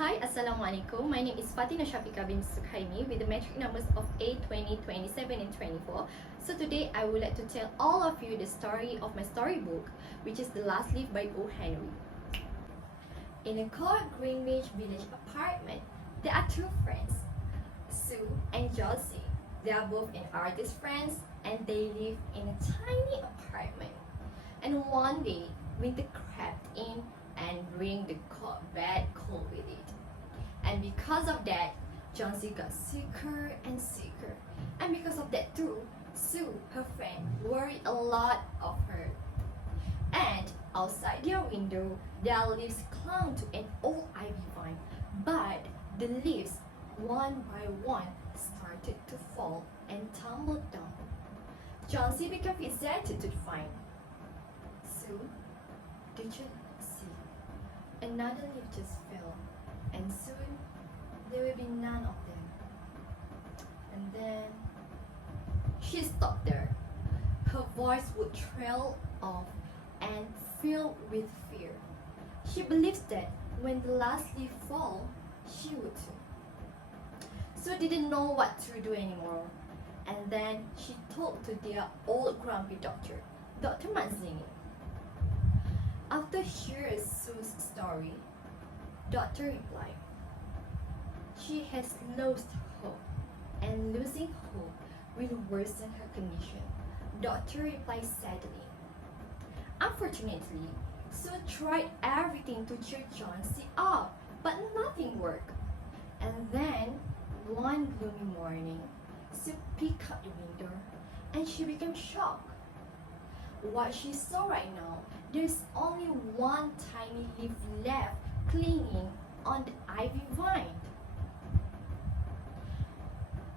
Hi, Assalamualaikum. My name is Fatin Shafiqah bin Sukhaimi with the metric numbers of A2027 and 24. So today I would like to tell all of you the story of my storybook, which is The Last Leaf by O. Henry. In a cold Greenwich Village apartment, there are two friends, Sue and Josie. They are both an artist friends and they live in a tiny apartment. And one day, winter crept in and bring the bad cold with it. And because of that, Josie got sicker and sicker. And because of that too, Sue, her friend, worried a lot of her. And outside their window, their leaves clung to an old ivy vine. But the leaves, one by one, started to fall and tumble down. Josie became excited to find. Sue, did you see? Another leaf just fell, and soon there will be none of them. And then she stopped there. Her voice would trail off and fill with fear. She believes that when the last leaf fall, she would too. So didn't know what to do anymore. And then she talked to their old grumpy doctor, Dr. Mazzini. After hearing Sue's story, Doctor replied, she has lost hope, and losing hope will worsen her condition. Doctor replied sadly. Unfortunately, Sue tried everything to cheer Josie up, but nothing worked. And then, one gloomy morning, Sue peeked out the window, and she became shocked. What she saw right now, there's only one tiny leaf left clinging on the ivy vine.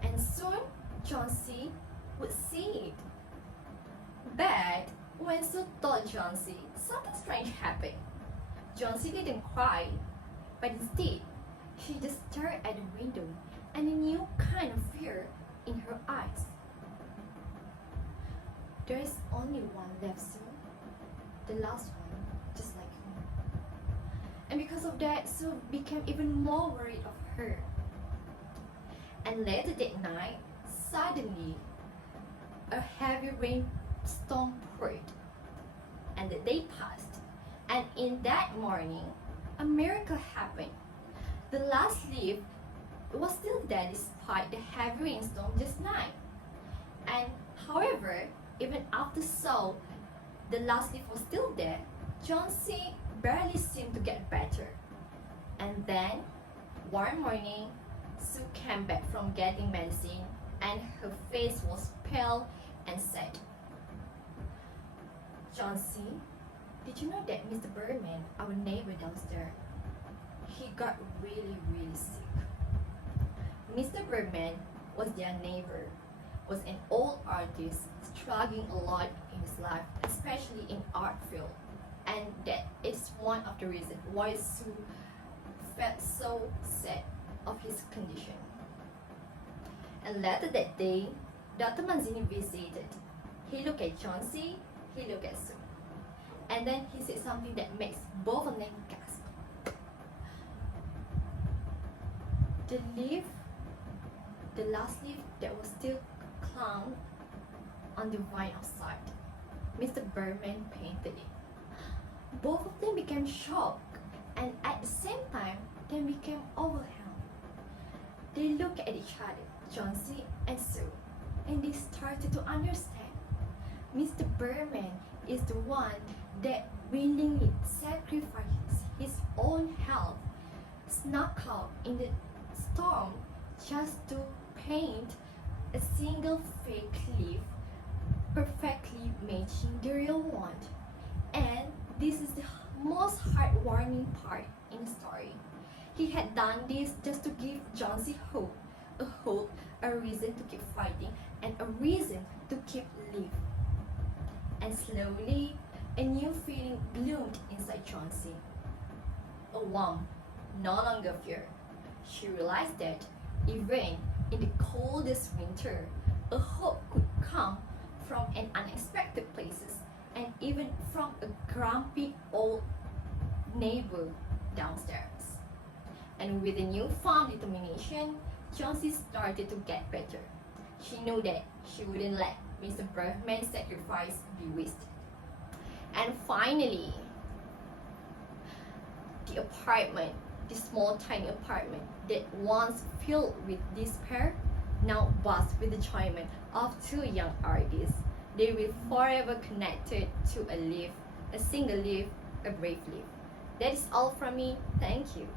And soon, Josie would see it. But when Sue told Josie, something strange happened. Josie didn't cry, but instead, she just stared at the window and a new kind of fear in her eyes. There is only one left, Sue. The last one, just like you. And because of that, Sue became even more worried of her. And later that night, suddenly, a heavy rainstorm poured. And the day passed. And in that morning, a miracle happened. The last leaf was still there despite the heavy rainstorm just night. And however, even after so, the last leaf was still there, Josie barely seemed to get better. And then, one morning, Sue came back from getting medicine and her face was pale and sad. Josie, did you know that Mr. Berman, our neighbor downstairs, he got really sick? Mr. Berman was their neighbor, was an old artist struggling a lot in his life, especially in art field. And that is one of the reasons why Sue felt so sad of his condition. And later that day, Dr. Mazzini visited. He looked at Josie, he looked at Sue. And then he said something that makes both of them gasp. The last leaf that was still clung on the vine outside, Mr. Berman painted it. Both of them became shocked, and at the same time, they became overwhelmed. They looked at each other, Josie and Sue, and they started to understand. Mr. Berman is the one that willingly sacrificed his own health, snuck out in the storm just to paint a single fake leaf perfectly matching the real one. And this is the most heartwarming part in the story. He had done this just to give Josie hope, a reason to keep fighting, and a reason to keep living. And slowly, a new feeling bloomed inside Josie. A warmth, no longer fear. She realized that even in the coldest winter, a hope could come from an unexpected places, and even from a grumpy old neighbor downstairs. And with a newfound determination, Chelsea started to get better. She knew that she wouldn't let Mr. Brahman's sacrifice be wasted. And finally, the apartment, the small tiny apartment that once filled with despair, now buzzed with the enjoyment of two young artists. They will forever connected to a single life, a brave life. That is all from me. Thank you.